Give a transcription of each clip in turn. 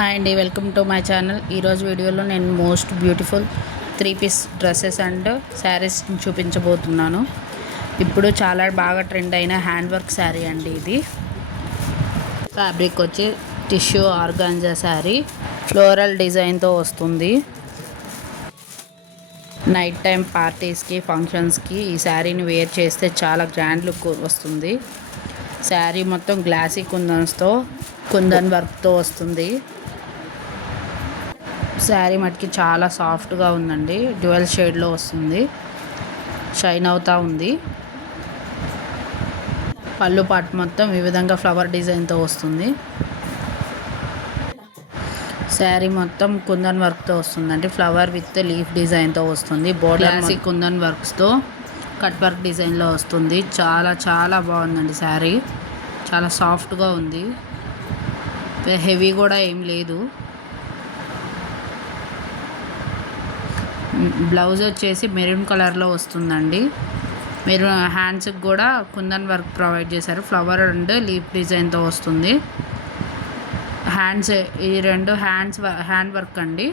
Hi అండి, welcome to my channel. ఈరోజు వీడియోలో నేను most beautiful 3 piece dresses and saris చూపించబోతున్నాను. ఇప్పుడు చాలా బాగా ట్రెండ్ అయిన హ్యాండ్ వర్క్ శారీ అండి. ఇది ఫ్యాబ్రిక్ వచ్చి టిష్యూ ఆర్గాంజా శారీ, ఫ్లోరల్ డిజైన్తో వస్తుంది. నైట్ టైం పార్టీస్కి, ఫంక్షన్స్కి ఈ శారీని వేర్ చేస్తే చాలా గ్రాండ్ లుక్ వస్తుంది. శారీ మొత్తం గ్లాసీ కుందన్ వర్క్తో వస్తుంది. శారీ మటుకి చాలా సాఫ్ట్గా ఉందండి. డ్యూయల్ షేడ్లో వస్తుంది, షైన్ అవుతూ ఉంది. పళ్ళు పాటు మొత్తం ఈ విధంగా ఫ్లవర్ డిజైన్తో వస్తుంది. శారీ మొత్తం కుందన్ వర్క్తో వస్తుందండి. ఫ్లవర్ విత్ లీఫ్ డిజైన్తో వస్తుంది. బోర్డర్ కుందన్ వర్క్స్తో కట్ వర్క్ డిజైన్లో వస్తుంది. చాలా చాలా బాగుందండి. శారీ చాలా సాఫ్ట్గా ఉంది, హెవీ కూడా ఏం లేదు. బ్లౌజ్ వచ్చేసి మెరూన్ కలర్లో వస్తుందండి. మెరూన్ హ్యాండ్స్కి కూడా కుందన్ వర్క్ ప్రొవైడ్ చేశారు. ఫ్లవర్ అండ్ లీఫ్ డిజైన్తో వస్తుంది. హ్యాండ్స్ ఈ రెండు హ్యాండ్ వర్క్ అండి.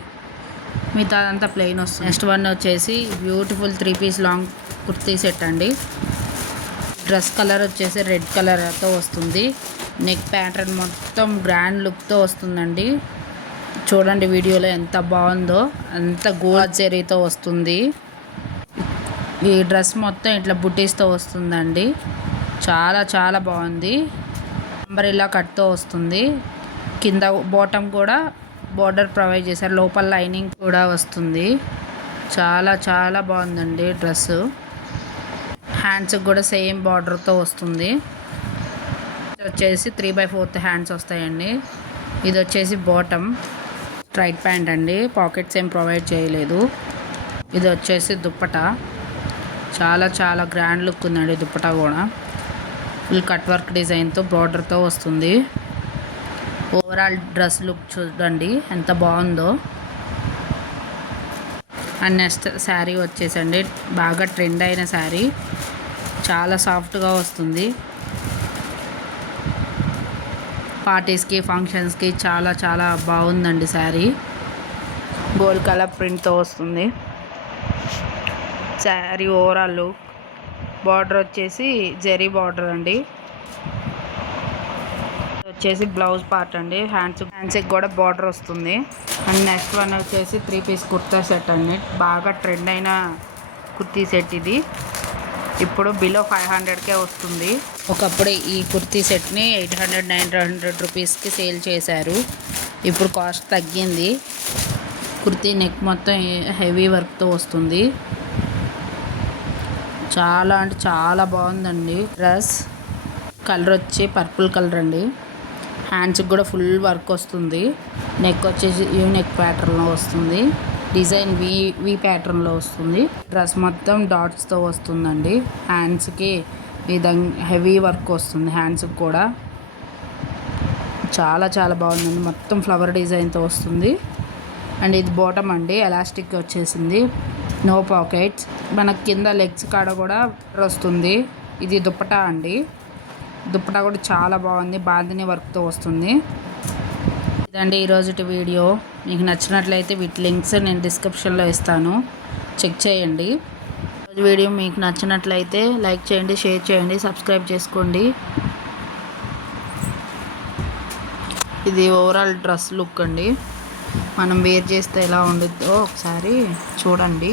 మిగతా అంతా ప్లెయిన్ వస్తుంది. నెక్స్ట్ వన్ వచ్చేసి beautiful 3 piece long kurti set అండి. డ్రెస్ కలర్ వచ్చేసి రెడ్ కలర్తో వస్తుంది. నెక్ ప్యాటర్న్ మొత్తం గ్రాండ్ లుక్తో వస్తుందండి. చూడండి వీడియోలో ఎంత బాగుందో, అంత గోల్డ్ జరీతో వస్తుంది. ఈ డ్రెస్ మొత్తం ఇట్లా బుటీస్తో వస్తుందండి. చాలా చాలా బాగుంది. అంబ్రెల్లా కట్తో వస్తుంది. కింద బాటమ్ కూడా బోర్డర్ ప్రొవైడ్ చేశారు. లోపల లైనింగ్ కూడా వస్తుంది. చాలా చాలా బాగుందండి డ్రెస్. హ్యాండ్స్కి కూడా సేమ్ బార్డర్తో వస్తుంది. వచ్చేసి 3/4 హ్యాండ్స్ వస్తాయండి. ఇది వచ్చేసి బాటమ్ స్ట్రైట్ ప్యాంట్ అండి. పాకెట్స్ ఏం ప్రొవైడ్ చేయలేదు. ఇది వచ్చేసి దుప్పటా. చాలా చాలా గ్రాండ్ లుక్ ఉందండి. దుప్పటా కూడా ఫుల్ కట్ వర్క్ డిజైన్తో బార్డర్తో వస్తుంది. ఓవరాల్ డ్రెస్ లుక్ చూడండి ఎంత బాగుందో. అండ్ నెక్స్ట్ శారీ వచ్చేసండి బాగా ట్రెండ్ అయిన శారీ, చాలా సాఫ్ట్గా వస్తుంది. పార్టీస్కి, ఫంక్షన్స్కి చాలా చాలా బాగుందండి శారీ. గోల్డ్ కలర్ ప్రింట్తో వస్తుంది శారీ. ఓవరాల్ లుక్ బార్డర్ వచ్చేసి జరీ బార్డర్ అండి. వచ్చేసి బ్లౌజ్ పార్ట్ అండి. హ్యాండ్స్కి కూడా బార్డర్ వస్తుంది. అండ్ నెక్స్ట్ వన్ వచ్చేసి 3 పీస్ కుర్తా సెట్ అండి. బాగా ట్రెండ్ అయిన కుర్తీ సెట్ ఇది. ఇప్పుడు బిలో 500కే వస్తుంది. ఒకప్పుడు ఈ కుర్తీ సెట్ని 800-900 రూపీస్కి సేల్ చేశారు. ఇప్పుడు కాస్ట్ తగ్గింది. కుర్తీ నెక్ మొత్తం హెవీ వర్క్తో వస్తుంది. చాలా అంటే చాలా బాగుందండి డ్రెస్. కలర్ వచ్చి పర్పుల్ కలర్ అండి. హ్యాండ్స్కి కూడా ఫుల్ వర్క్ వస్తుంది. నెక్ వచ్చేసి యూ నెక్ ప్యాటర్న్లో వస్తుంది. డిజైన్ వి ప్యాటర్న్లో వస్తుంది. డ్రెస్ మొత్తం డాట్స్తో వస్తుందండి. హ్యాండ్స్కి విధంగా హెవీ వర్క్ వస్తుంది. హ్యాండ్స్కి కూడా చాలా చాలా బాగుందండి. మొత్తం ఫ్లవర్ డిజైన్తో వస్తుంది. అండ్ ఇది బాటమ్ అండి. ఎలాస్టిక్ వచ్చేసింది, నో పాకెట్స్. మనకి కింద లెగ్స్ కాడ కూడా వస్తుంది. ఇది దుప్పటా అండి. దుప్పటా కూడా చాలా బాగుంది. బాందిని వర్క్తో వస్తుంది. ఇదండి ఈరోజుటి వీడియో. మీకు నచ్చినట్లయితే వీటి లింక్స్ నేను డిస్క్రిప్షన్లో ఇస్తాను, చెక్ చేయండి. ఈరోజు వీడియో మీకు నచ్చినట్లయితే లైక్ చేయండి, షేర్ చేయండి, సబ్స్క్రైబ్ చేసుకోండి. ఇది ఓవరాల్ డ్రెస్ లుక్ అండి. మనం వేర్ చేస్తే ఎలా ఉంటుందో ఒకసారి చూడండి.